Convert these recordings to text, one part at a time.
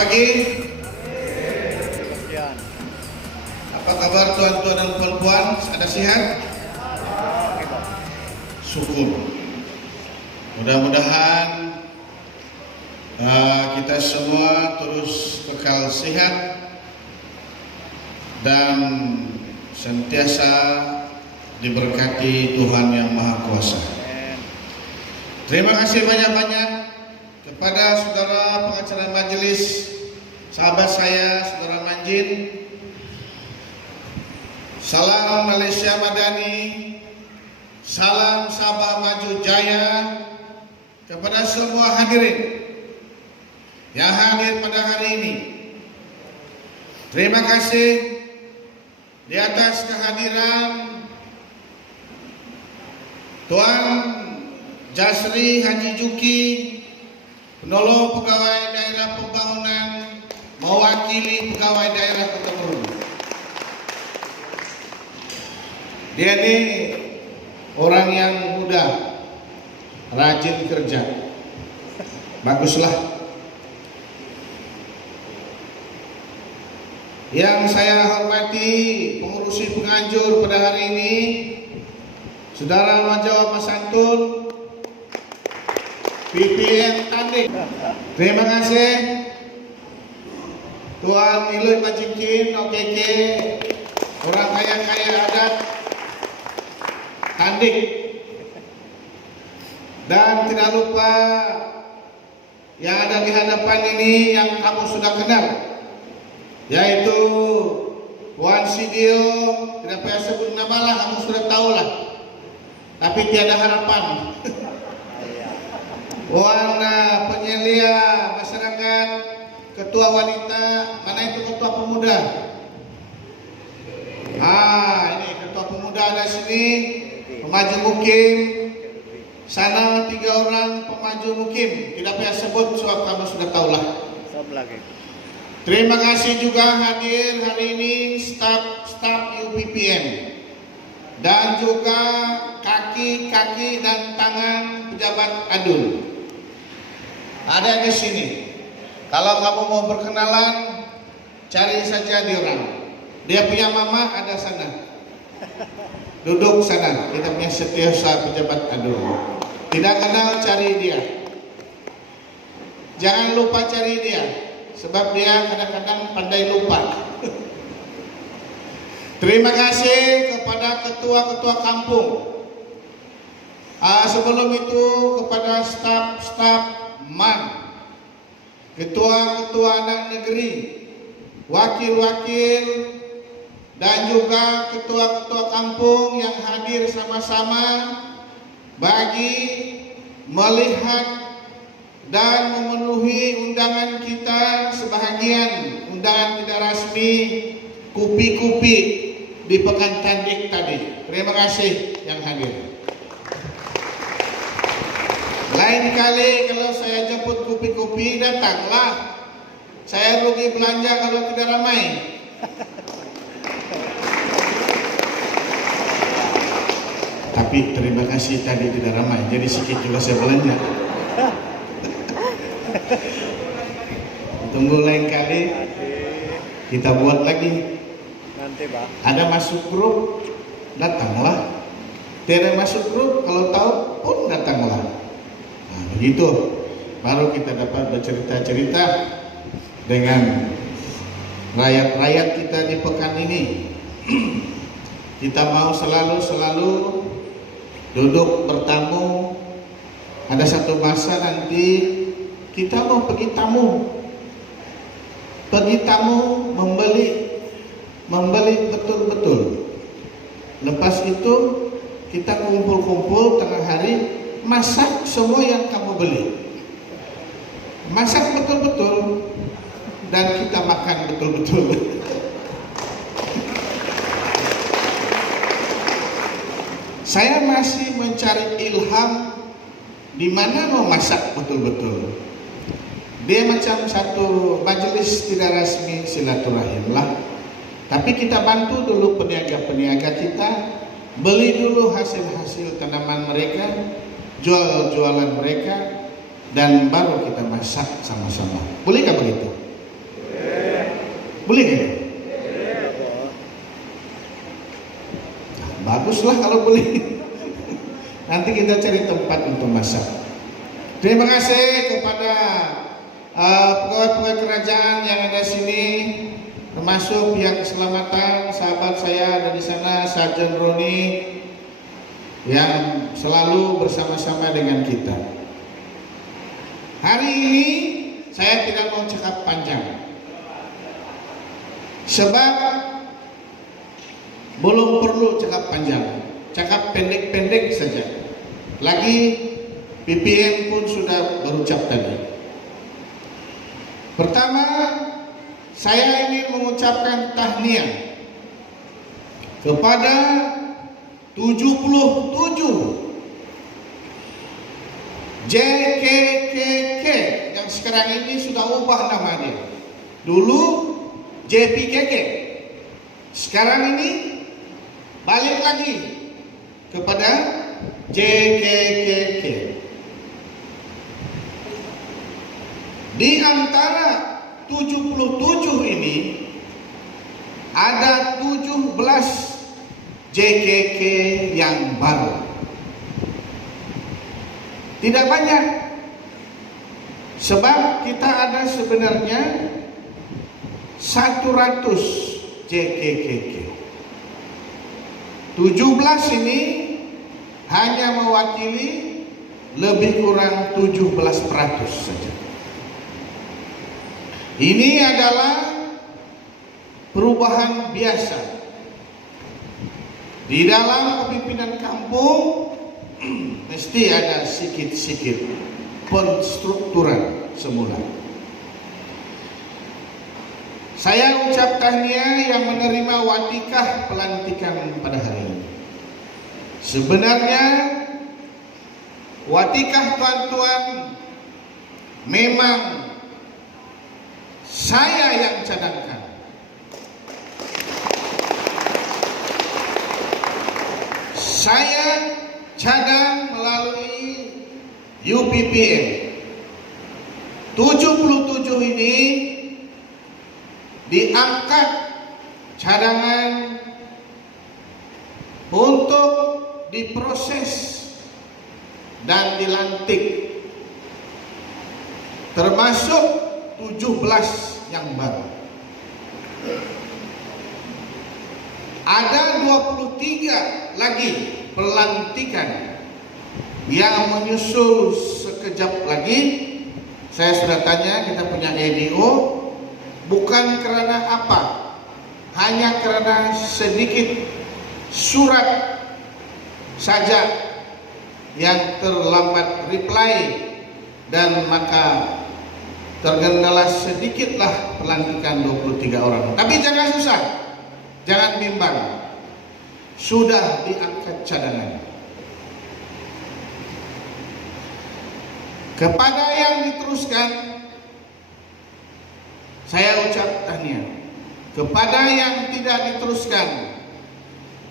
pagi. Apa kabar tuan-tuan dan puan-puan? Ada sehat? Syukur. Mudah-mudahan kita semua terus kekal sehat dan senantiasa diberkati Tuhan Yang Maha Kuasa. Terima kasih banyak-banyak kepada saudara pengacara majelis, sahabat saya, saudara Manjin. Salam Malaysia Madani, salam Sabah Maju Jaya kepada semua hadirin yang hadir pada hari ini. Terima kasih di atas kehadiran Tuan Jasri Haji Juki, penolong pegawai daerah pembangunan, mewakili pegawai daerah Kota Berun. Dia ini orang yang muda, rajin kerja. Baguslah. Yang saya hormati pengurusi penganjur pada hari ini, Saudara Majawa Masantun, PPM Tandik. Terima kasih Tuan Iluy Majikin, OKK, orang kaya-kaya adat Tandik. Dan tidak lupa yang ada di hadapan ini yang kamu sudah kenal, yaitu Puan Sidio. Tidak payah sebut nama lah, kamu sudah tahu lah, tapi tiada harapan. Puan penyelia masyarakat, ketua wanita, mana itu ketua pemuda? Ini ketua pemuda ada sini, pemaju mukim, sana 3 orang pemaju mukim. Tidak payah sebut sebab kamu sudah tahu lah. Terima kasih juga hadir hari ini staf UPPM dan juga kaki-kaki dan tangan pejabat adul. Ada di sini. Kalau kamu mau berkenalan, cari saja dia orang. Dia punya mama ada sana. Duduk sana. Kita punya setiausaha pejabat adul. Tidak kenal, cari dia. Jangan lupa cari dia, sebab dia kadang-kadang pandai lupa. Terima kasih kepada ketua-ketua kampung. Sebelum itu kepada staf MAN, ketua-ketua anak negeri, wakil-wakil, dan juga ketua-ketua kampung yang hadir sama-sama bagi melihat dan memenuhi undangan kita, sebahagian undangan tidak resmi, kupi-kupi di Pekan Tandik tadi. Terima kasih yang hadir. Lain kali kalau saya jemput kupi-kupi, datanglah. Saya rugi belanja kalau tidak ramai. Tapi terima kasih tadi tidak ramai, jadi sedikit juga saya belanja. Tunggu lain kali kita buat lagi. Nanti Pak. Ada masuk grup, datanglah. Tidak masuk grup, kalau tahu pun datanglah. Nah, begitu baru kita dapat bercerita-cerita dengan rakyat-rakyat kita di pekan ini. Kita mau selalu duduk bertamu. Ada satu masa nanti kita mau pergi tamu, membeli betul-betul. Lepas itu kita kumpul-kumpul tengah hari, masak semua yang kamu beli, masak betul-betul, dan kita makan betul-betul. Saya masih mencari ilham di mana mau masak betul-betul. Dia macam satu majelis tidak resmi silaturahim lah. Tapi kita bantu dulu peniaga-peniaga kita, beli dulu hasil-hasil tanaman mereka, jualan mereka, dan baru kita masak sama-sama. Bolehkah begitu? Boleh nggak? Baguslah kalau boleh. Nanti kita cari tempat untuk masak. Terima kasih kepada pegawai-pegawai kerajaan yang ada sini, termasuk pihak keselamatan, sahabat saya ada di sana, Sarjan Roni, yang selalu bersama-sama dengan kita. Hari ini saya tidak mau cakap panjang, sebab belum perlu cakap panjang, cakap pendek-pendek saja. Lagi PPM pun sudah berucap tadi. Pertama, saya ingin mengucapkan tahniah kepada 77 JKKK yang sekarang ini sudah ubah namanya. Dulu JPKK, sekarang ini balik lagi kepada JKKK. Di antara 77 ini ada 17 JKK yang baru. Tidak banyak, sebab kita ada sebenarnya 100 JKKK. 17 ini hanya mewakili lebih kurang 17% saja. Ini adalah perubahan biasa. Di dalam kepemimpinan kampung mesti ada sikit-sikit penstrukturan semula. Saya ucap tahniah yang menerima watikah pelantikan pada hari ini. Sebenarnya watikah tuan-tuan memang saya yang cadangkan. Saya cadang melalui UPPM. 77 ini diangkat cadangan untuk diproses dan dilantik, termasuk 17 yang baru. Ada 23 lagi pelantikan yang menyusul sekejap lagi. Saya sudah tanya, kita punya EDO, bukan karena apa, hanya karena sedikit surat saja yang terlambat reply, dan maka tergendala sedikitlah pelantikan 23 orang. Tapi jangan susah, jangan bimbang, sudah diangkat cadangan. Kepada yang diteruskan, saya ucap tahniah. Kepada yang tidak diteruskan,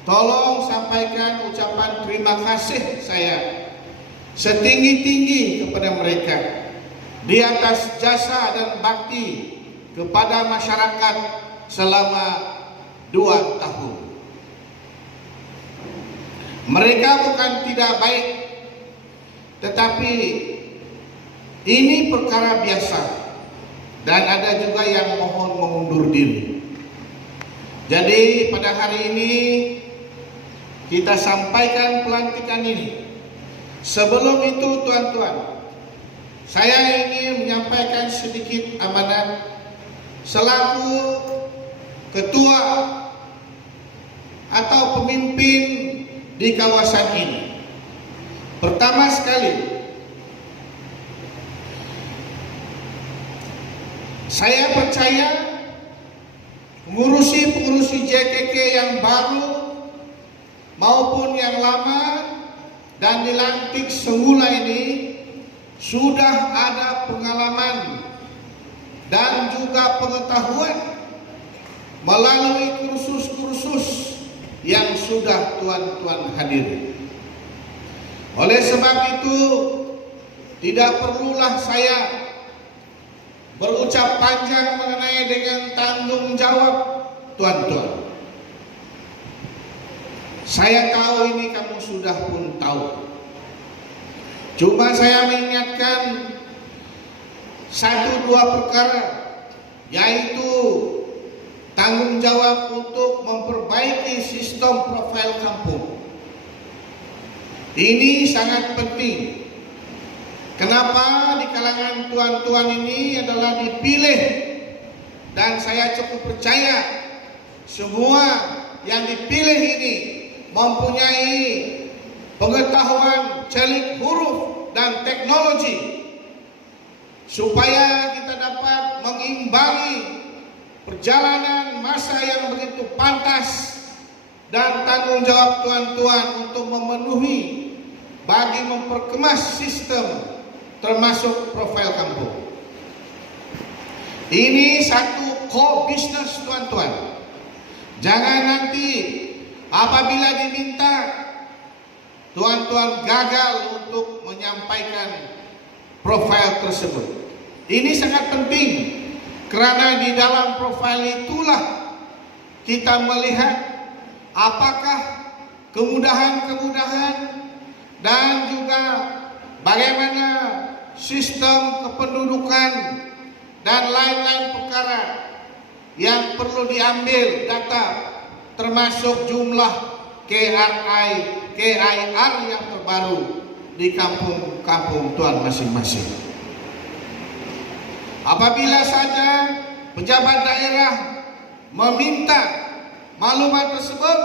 tolong sampaikan ucapan terima kasih saya setinggi-tinggi kepada mereka di atas jasa dan bakti kepada masyarakat selama 2 tahun. Mereka bukan tidak baik, tetapi ini perkara biasa, dan ada juga yang mohon mengundur diri. Jadi pada hari ini kita sampaikan pelantikan ini. Sebelum itu tuan-tuan, saya ingin menyampaikan sedikit amanat selaku ketua atau pemimpin di kawasan ini. Pertama sekali, saya percaya pengurusi JKK yang baru maupun yang lama dan dilantik semula ini sudah ada pengalaman dan juga pengetahuan melalui kursus-kursus yang sudah tuan-tuan hadiri. Oleh sebab itu, tidak perlulah saya berucap panjang mengenai dengan tanggung jawab tuan-tuan. Saya tahu ini kamu sudah pun tahu. Cuma saya mengingatkan satu dua perkara, yaitu tanggung jawab untuk memperbaiki sistem profil kampung. Ini sangat penting. Kenapa di kalangan tuan-tuan ini adalah dipilih, dan saya cukup percaya semua yang dipilih ini mempunyai pengetahuan celik huruf dan teknologi, supaya kita dapat mengimbangi perjalanan masa yang begitu pantas dan tanggung jawab tuan-tuan untuk memenuhi bagi memperkemas sistem termasuk profil kampung. Ini satu core business tuan-tuan. Jangan nanti apabila diminta tuan-tuan gagal untuk menyampaikan profil tersebut. Ini sangat penting, karena di dalam profil itulah kita melihat apakah kemudahan-kemudahan dan juga bagaimana sistem kependudukan dan lain-lain perkara yang perlu diambil data, termasuk jumlah KIR yang terbaru di kampung-kampung tuan masing-masing. Apabila saja pejabat daerah meminta maklumat tersebut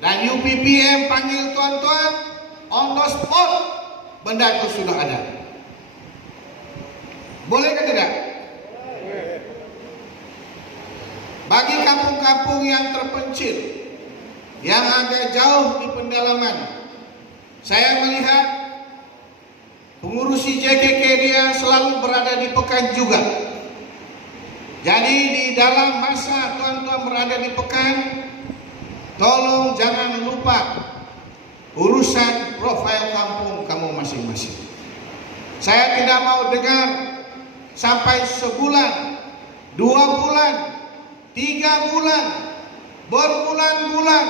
dan UPPM panggil tuan-tuan, on the spot benda itu sudah ada. Boleh ke tidak? Bagi kampung-kampung yang terpencil, yang agak jauh di pendalaman, saya melihat pengurusi JKK dia selalu berada di Pekan juga. Jadi di dalam masa tuan-tuan berada di Pekan, tolong jangan lupa urusan profil kampung kamu masing-masing. Saya tidak mau dengar sampai sebulan, 2 bulan, 3 bulan, berbulan-bulan,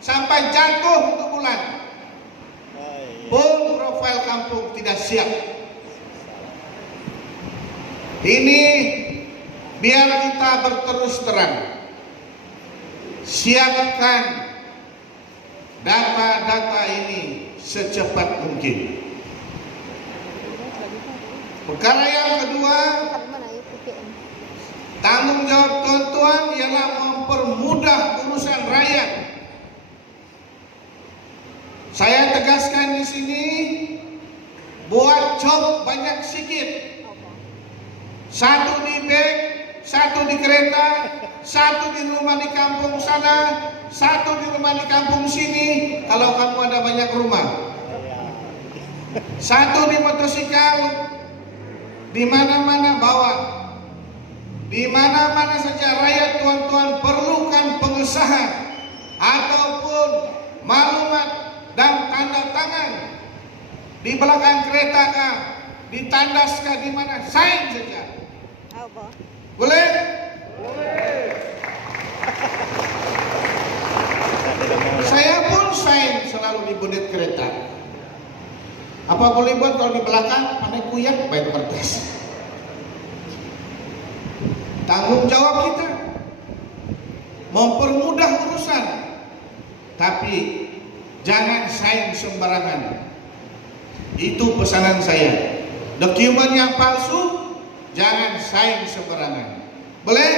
sampai jatuh untuk bulan pun profil kampung tidak siap. Ini biar kita berterus terang, siapkan data-data ini secepat mungkin. Perkara yang kedua, tanggung jawab tuan-tuan ialah mempermudah urusan rakyat. Saya tegaskan di sini, buat job banyak sikit. 1 di beg, 1 di kereta, 1 di rumah di kampung sana, 1 di rumah di kampung sini. Kalau kamu ada banyak rumah, 1 di motosikal, di mana-mana bawa. Di mana-mana saja rakyat tuan-tuan perlukan pengesahan ataupun maklumat dan tanda tangan di belakang kereta kah, di tandas kah, di mana, sign saja. Boleh? Boleh. Saya pun sign selalu di bonnet kereta. Apa boleh buat kalau di belakang pandai kuyak baik kertas. Tanggung jawab kita mempermudah urusan, tapi jangan sign sembarangan. Itu pesanan saya. Dokumen yang palsu jangan sign sembarangan. Boleh?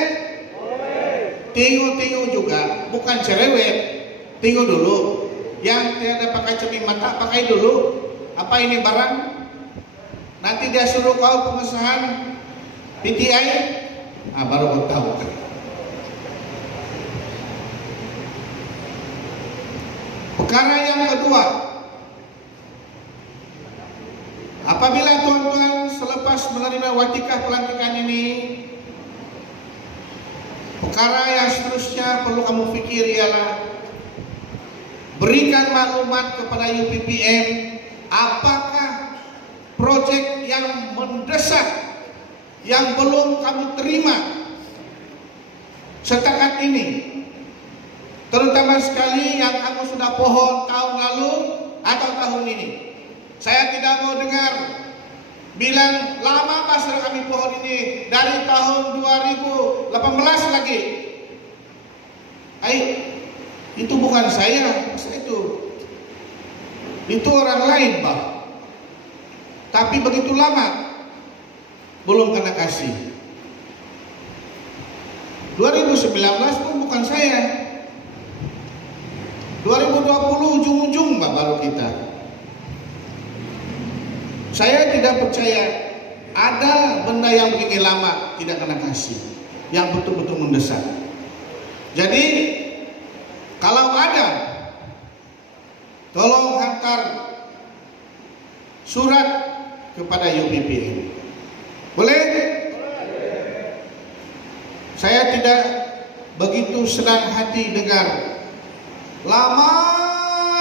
Boleh. Tengok-tengok juga, bukan cerewet. Tengok dulu. Yang tidak pakai cermin mata, pakai dulu. Apa ini barang? Nanti dia suruh kau pengesahan PTI, baru kau tahu. Perkara yang kedua, apabila tuan-tuan selepas menerima watikah pelantikan ini, perkara yang seterusnya perlu kamu pikir ialah berikan maklumat kepada UPPM apakah proyek yang mendesak yang belum kami terima setakat ini, terutama sekali yang kamu sudah pohon tahun lalu atau tahun ini. Saya tidak mau dengar bilang lama pasal kami pohon ini dari tahun 2018 lagi. Itu bukan saya itu orang lain, Pak. Tapi begitu lama belum kena kasih. 2019 pun bukan saya. 2020 ujung-ujung, Pak, baru kita. Saya tidak percaya ada benda yang begini lama tidak kena kasih, yang betul-betul mendesak. Jadi kalau ada, tolong hantar surat kepada UPPN. Boleh? Saya tidak begitu senang hati dengar lama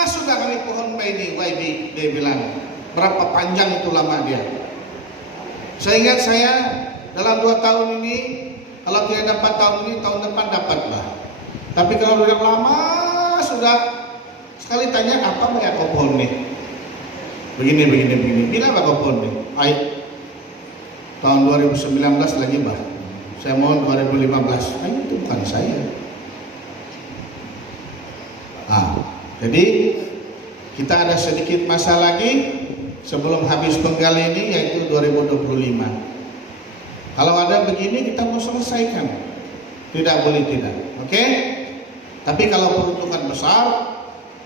sudah kami pohon ini, YB, dia bilang. Berapa panjang itu lama dia. Saya ingat saya dalam 2 tahun ini, kalau tidak dapat tahun ini, tahun depan dapatlah. Tapi kalau sudah lama sudah, sekali tanya apa ya kau pohon nih? Begini. Bila apa kau pohon nih? Tahun 2019 lagi, Bah. Saya mohon 2015. Itu bukan saya. Jadi kita ada sedikit masa lagi sebelum habis penggal ini, yaitu 2025. Kalau ada begini kita mau selesaikan, tidak boleh tidak, oke? Tapi kalau peruntukan besar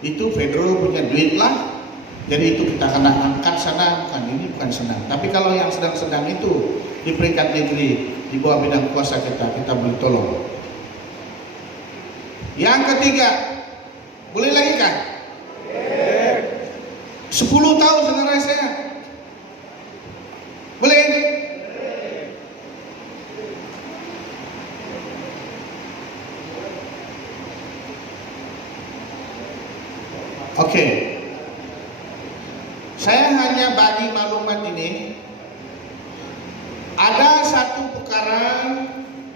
itu federal punya duit lah, jadi itu kita kena angkat sana, bukan ini bukan senang. Tapi kalau yang sedang-sedang itu di peringkat negeri, di bawah bidang kuasa kita boleh tolong. Yang ketiga, boleh lagi kan? 10 tahun saudara saya. Boleh? Oke. Saya hanya bagi maklumat ini. Ada satu perkara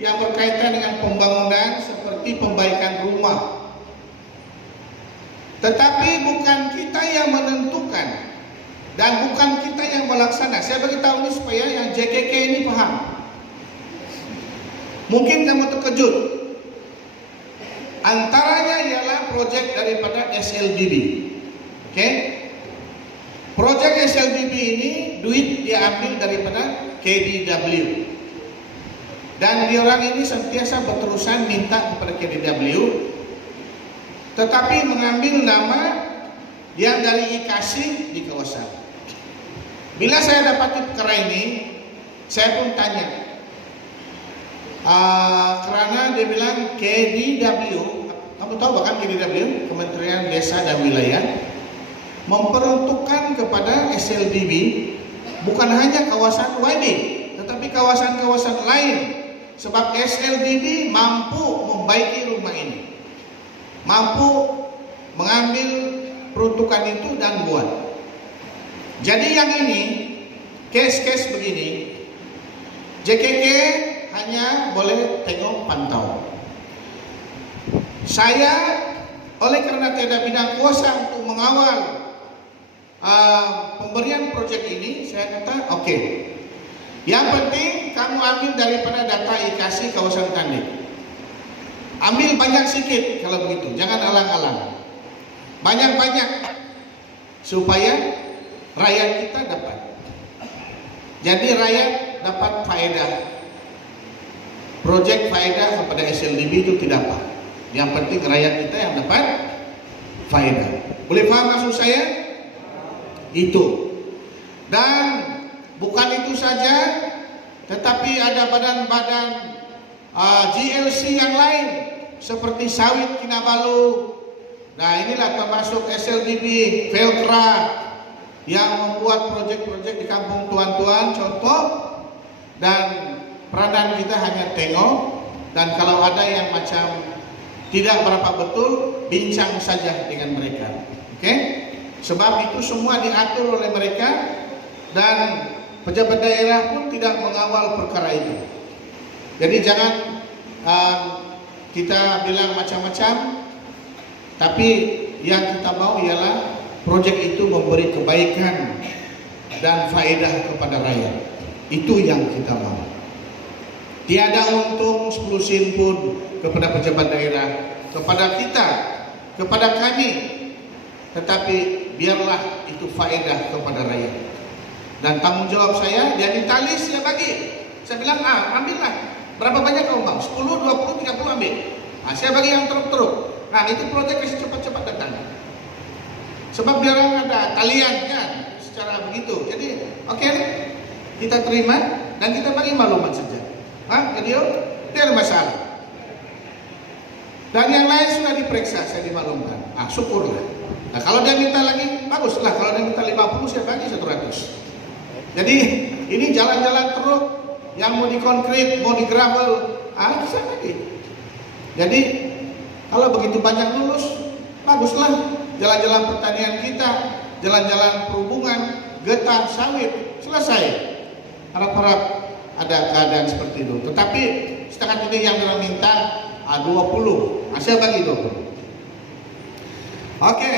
yang berkaitan dengan pembangunan seperti perbaikan rumah. Tetapi bukan kita yang menentukan dan bukan kita yang melaksana. Saya beritahu ini supaya yang JKK ini paham. Mungkin kamu terkejut. Antaranya ialah proyek daripada SLBB. Oke? Proyek SLBB ini duit diambil daripada KDW. Dan diorang ini sentiasa berterusan minta kepada KDW, tetapi mengambil nama yang dari IKASI di kawasan. Bila saya dapat perkara ini, saya pun tanya, karena dia bilang KDW, kamu tahu bahkan KDW, Kementerian Desa dan Wilayah, memperuntukkan kepada SLBB bukan hanya kawasan YB, tetapi kawasan-kawasan lain, sebab SLBB mampu membaiki rumah ini, mampu mengambil peruntukan itu dan buat. Jadi yang ini, case-case begini, JKK hanya boleh tengok pantau. Saya oleh karena tidak bidang kuasa untuk mengawal pemberian proyek ini, saya kata oke. Yang penting kamu ambil daripada data IKASI kawasan Tanding. Ambil banyak sikit kalau begitu, jangan alang-alang. Banyak-banyak supaya rakyat kita dapat. Jadi rakyat dapat faedah. Proyek faedah kepada SLBB itu tidak apa. Yang penting rakyat kita yang dapat faedah. Boleh paham maksud saya? Itu. Dan bukan itu saja, tetapi ada badan-badan GLC yang lain seperti Sawit Kinabalu. Nah, inilah termasuk SLBB, Veltra yang membuat proyek-proyek di kampung tuan-tuan contoh, dan peranan kita hanya tengok, dan kalau ada yang macam tidak berapa betul, bincang saja dengan mereka. Oke? Sebab itu semua diatur oleh mereka, dan pejabat daerah pun tidak mengawal perkara itu. Jadi jangan kita bilang macam-macam, tapi yang kita mau ialah proyek itu memberi kebaikan dan faedah kepada rakyat. Itu yang kita mau. Tiada untung 10 sen pun kepada pejabat daerah, kepada kita, kepada kami. Tetapi biarlah itu faedah kepada rakyat. Dan tanggung jawab saya, dia minta list, saya bagi. Saya bilang, ambillah. Berapa banyak kau mau? 10, 20, 30 ambil. Saya bagi yang teruk-teruk. Nah, itu proyek kasih cepat-cepat datang. Sebab biar ada talian kan, secara begitu. Jadi, oke, kita terima dan kita bagi maklumat saja. Jadi tidak ada masalah. Dan yang lain sudah diperiksa, saya dimaklumkan. Syukurlah. Nah, kalau dia minta lagi, baguslah. Kalau dia minta 50, saya bagi 100. Jadi ini jalan-jalan teruk yang mau dikonkrit, mau digravel, saya bagi. Jadi kalau begitu banyak lulus, baguslah. Jalan-jalan pertanian kita, jalan-jalan perhubungan, getah, sawit, selesai. Harap-harap ada keadaan seperti itu. Tetapi setakat ini yang kita minta 20. Saya bagi 20. Oke.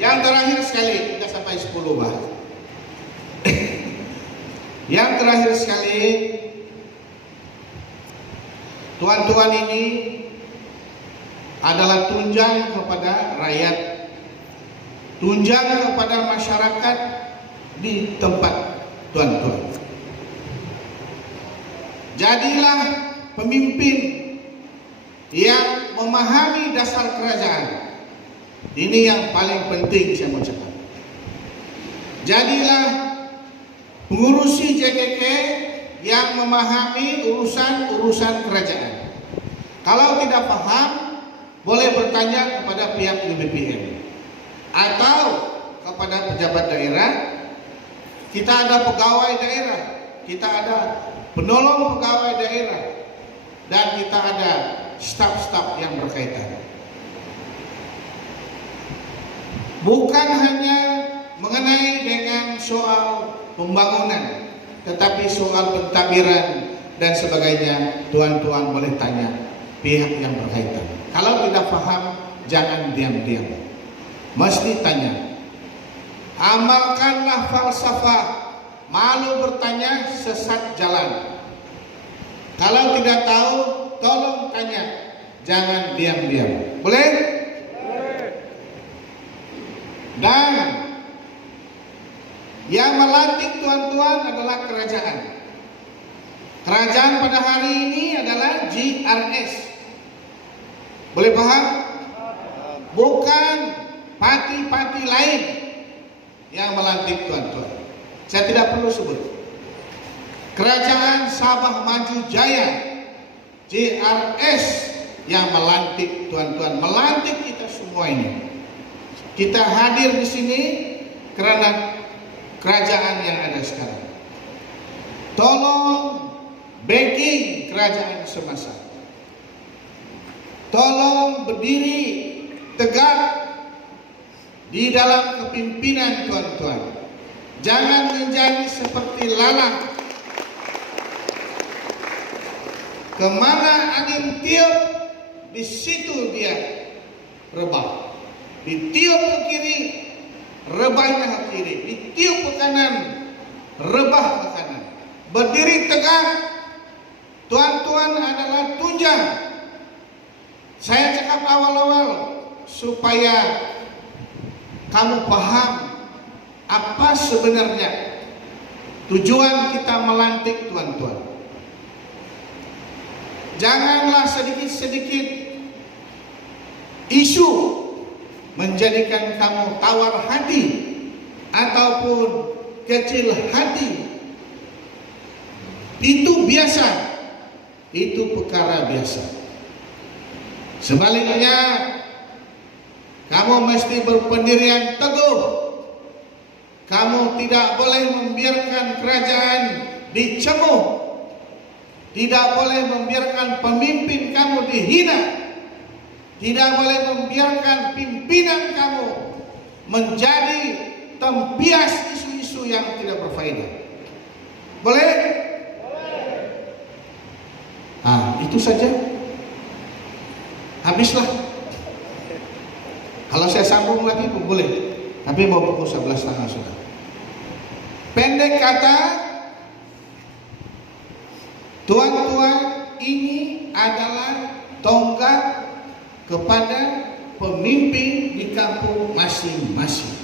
Yang terakhir sekali, kita sampai 10 bah. Yang terakhir sekali, tuan-tuan ini adalah tunjang kepada rakyat, tunjang kepada masyarakat di tempat tuan-tuan. Jadilah pemimpin yang memahami dasar kerajaan. Ini yang paling penting saya mau cakap. Jadilah pengurusi JKK yang memahami urusan-urusan kerajaan. Kalau tidak paham, boleh bertanya kepada pihak UBPM atau kepada pejabat daerah. Kita ada pegawai daerah, kita ada penolong pegawai daerah, dan kita ada staf-staf yang berkaitan. Bukan hanya mengenai dengan soal pembangunan, tetapi soal pentadbiran dan sebagainya. Tuan-tuan boleh tanya pihak yang berkaitan. Kalau tidak paham, jangan diam-diam, mesti tanya. Amalkanlah falsafah, malu bertanya, sesat jalan. Kalau tidak tahu, tolong tanya, jangan diam-diam. Boleh? Dan yang melantik tuan-tuan adalah kerajaan. Kerajaan pada hari ini adalah GRS. Boleh paham? Bukan parti-parti lain yang melantik tuan-tuan. Saya tidak perlu sebut. Kerajaan Sabah Maju Jaya, GRS, yang melantik tuan-tuan, melantik kita semua ini. Kita hadir di sini karena kerajaan yang ada sekarang. Tolong backing kerajaan semasa. Tolong berdiri tegak di dalam kepimpinan tuan-tuan. Jangan menjadi seperti lalang. Kemana angin tiup, di situ dia rebah. Ditiup ke kiri, rebahnya ke kiri. Ditiup ke kanan, rebah ke kanan. Berdiri tegak, tuan-tuan adalah tunjang. Saya cakap awal-awal supaya kamu paham apa sebenarnya tujuan kita melantik tuan-tuan. Janganlah sedikit-sedikit isu menjadikan kamu tawar hati ataupun kecil hati. Itu biasa, itu perkara biasa. Sebaliknya, kamu mesti berpendirian teguh. Kamu tidak boleh membiarkan kerajaan dicemooh. Tidak boleh membiarkan pemimpin kamu dihina. Tidak boleh membiarkan pimpinan kamu menjadi tempias isu-isu isu-isu yang tidak berfaedah. Boleh? Itu saja. Habislah. Kalau saya sambung lagi pun boleh, tapi mau pukul 11.30 sudah. Pendek kata, tuan-tuan, ini adalah tonggak kepada pemimpin di kampung masing-masing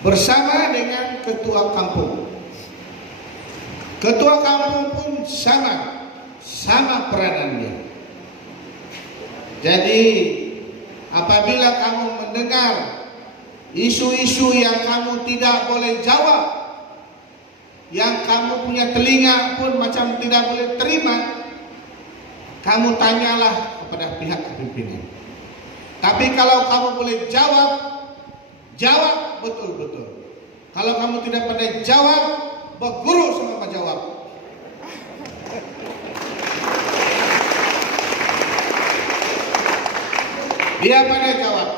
bersama dengan ketua kampung. Ketua kampung pun sama peranannya. Jadi apabila kamu mendengar isu-isu yang kamu tidak boleh jawab, yang kamu punya telinga pun macam tidak boleh terima, kamu tanyalah kepada pihak kepimpinan. Tapi kalau kamu boleh jawab, jawab betul-betul. Kalau kamu tidak pandai jawab, berguru sama jawab. Dia pandai jawab.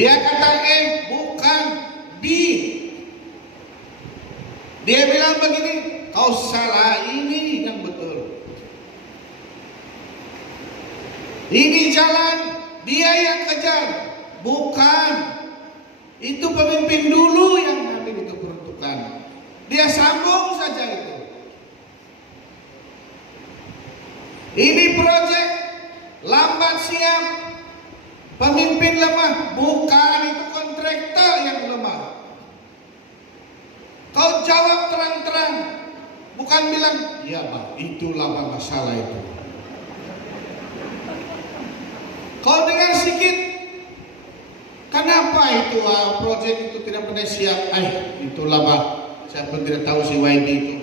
Dia kata bukan B. Dia bilang begini, kau salah, ini yang betul. Ini jalan, dia yang kejar, bukan. Itu pemimpin dulu yang ambil itu peruntukan. Dia sambung saja itu. Ini proyek lambat siap, pemimpin lemah, bukan, itu kontraktor yang lemah. Kau jawab terang-terang, bukan bilang, ya Pak, itulah masalah itu. Kau dengar sedikit, kenapa itu proyek itu tidak pernah siap? Itulah Pak, saya pun tidak tahu si YD itu.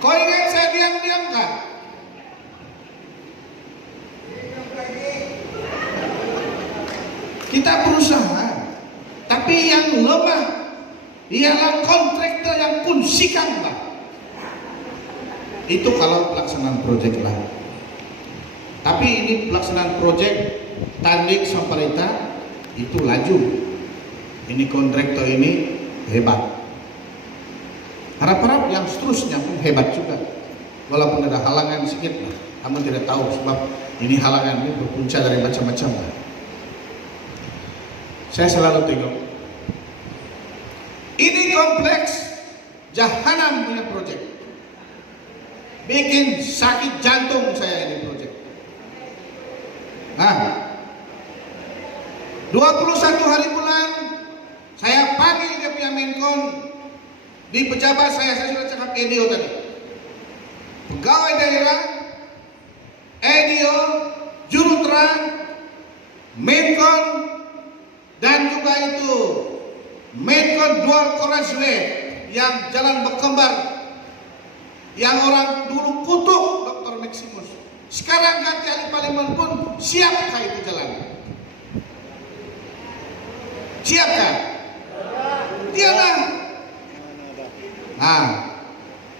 Kau ingat saya diam-diam kan? Kita berusaha, tapi yang lemah ialah kontraktor yang kunsikan Pak. Itu kalau pelaksanaan proyek lah. Tapi ini pelaksanaan proyek tanding sama pemerintah itu laju. Ini kontraktor ini hebat. Harap-harap yang seterusnya pun hebat juga. Walaupun ada halangan sedikit lah. Kamu tidak tahu sebab ini halangan ini berpunca dari macam-macam lah. Saya selalu tengok ini kompleks jahanam punya proyek. Bikin sakit jantung saya ini proyek. 21 hari bulan saya panggil ke pihak Menkon di pejabat saya sudah cakap EDO tadi. Pegawai daerah, EDO, juru terang, Menkon, dan juga itu Menkon Dual Koraswe yang jalan berkembar, yang orang dulu kutuk Dr. Maximus, sekarang ganti ahli parlemen pun siapkah itu jalan? Siapkah? Dialah.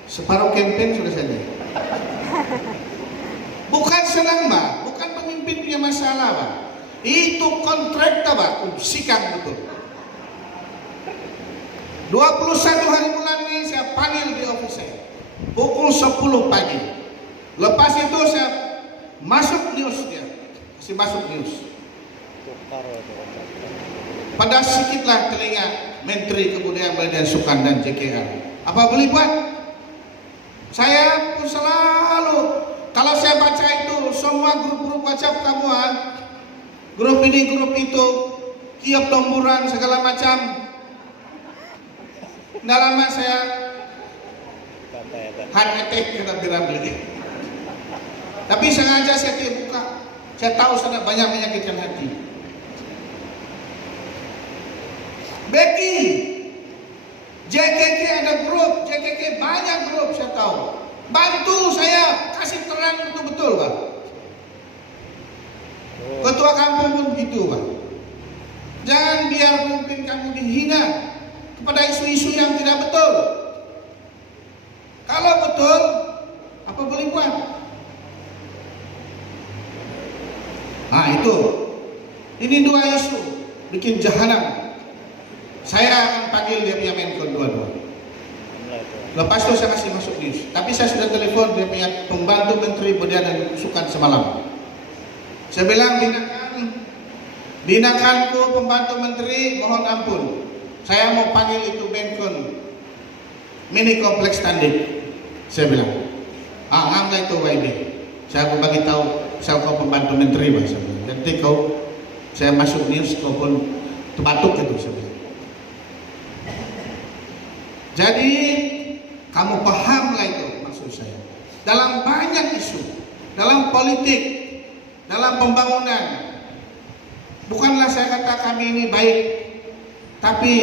Separuh campaign sudah selesai. Bukan senang Pak, bukan pemimpin punya masalah Pak. Itu kontraktor Pak, sikang betul. 21 hari bulan ini saya panggil di office saya pukul 10 pagi. Lepas itu saya masuk news dia, masuk news. Pada sedikitlah telinga Menteri Kebudayaan Belian Sukan dan JKR. Apa boleh buat? Saya pun selalu kalau saya baca itu semua grup-grup WhatsApp kamu grup ini, grup itu, tiap tomburan segala macam. Tidak lama saya heart attack kita bilang begini. Tapi sengaja saya tidak buka. Saya tahu sangat banyak menyakitkan hati. Becky, JKK ada grup, JKK banyak grup saya tahu. Bantu saya kasih terang betul-betul Pak. Ketua kampung pun begitu Pak. Jangan biar pemimpin kamu dihina kepada isu-isu yang tidak betul. Kalau betul, apa boleh buat? Itu. Ini dua isu bikin jahanam. Saya akan panggil dia punya Menko dua-dua. Lepas itu saya kasih masuk news. Tapi saya sudah telepon dia punya pembantu Menteri Budaya dan Kesukan semalam. Saya bilang, binakanku pembantu menteri, mohon ampun. Saya mau panggil itu Menkon mini kompleks Tandik. Saya bilang, enggak itu YB. Saya akan bagi tahu, saya kau pembantu menteri, Pak. Nanti saya masuk news, kau pun terbatuk itu. Saya bilang. Jadi kamu pahamlah itu maksud saya. Dalam banyak isu, dalam politik, dalam pembangunan, bukanlah saya kata kami ini baik, tapi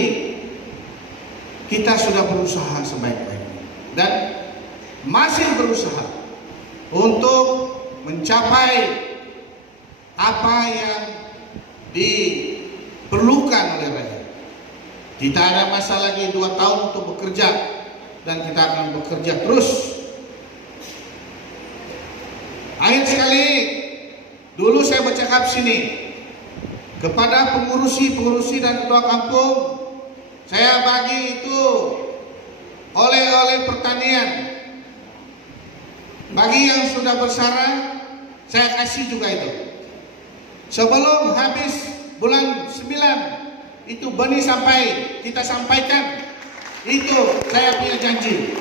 kita sudah berusaha sebaik-baiknya dan masih berusaha untuk mencapai apa yang diperlukan oleh rakyat. Kita ada masa lagi 2 tahun untuk bekerja dan kita akan bekerja terus. Akhir sekali, dulu saya bercakap sini kepada pengurusi dan ketua kampung, saya bagi itu oleh-oleh pertanian. Bagi yang sudah bersara, saya kasih juga itu. Sebelum habis bulan 9 itu benih sampai kita sampaikan, itu saya punya janji.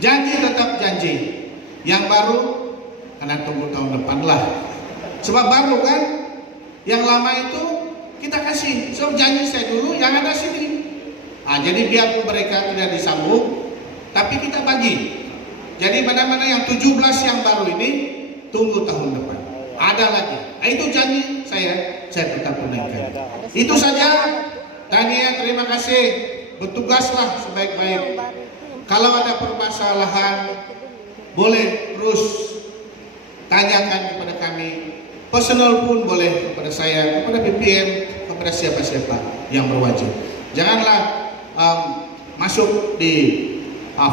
Janji tetap janji. Yang baru karena tunggu tahun depan lah. Sebab baru kan, yang lama itu kita kasih. So janji saya dulu yang ada sini. Jadi biar mereka tidak disambung, tapi kita bagi. Jadi mana-mana yang 17 yang baru ini tunggu tahun depan. Ada lagi. Itu janji saya tetap tunaikan. Itu saja. Tania, terima kasih. Bertugaslah sebaik-baik. Kalau ada permasalahan, boleh terus tanyakan kepada kami. Personal pun boleh kepada saya, kepada BPM, kepada siapa-siapa yang berwajib. Janganlah masuk di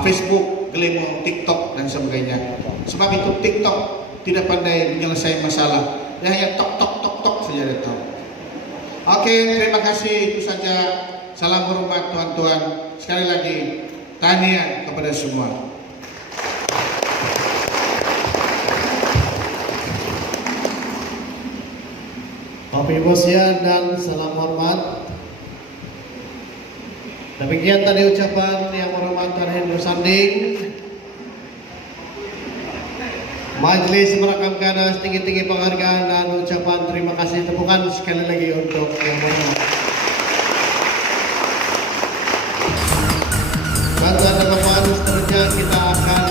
Facebook, Gelemo, TikTok dan sebagainya. Sebab itu TikTok tidak pandai menyelesaikan masalah. Dia hanya tok saja dia tahu. Oke, terima kasih. Itu saja. Salam hormat tuan-tuan. Sekali lagi tahniah kepada semua. Bapak Ibu sekalian dan salam hormat. Demikian tadi ucapan yang hormat Hendro Sanding. Majelis merakamkan setinggi-tinggi penghargaan dan ucapan terima kasih. Tepukan sekali lagi untuk yang hormat. Tuan-tuan dan Bapak, seterusnya kita akan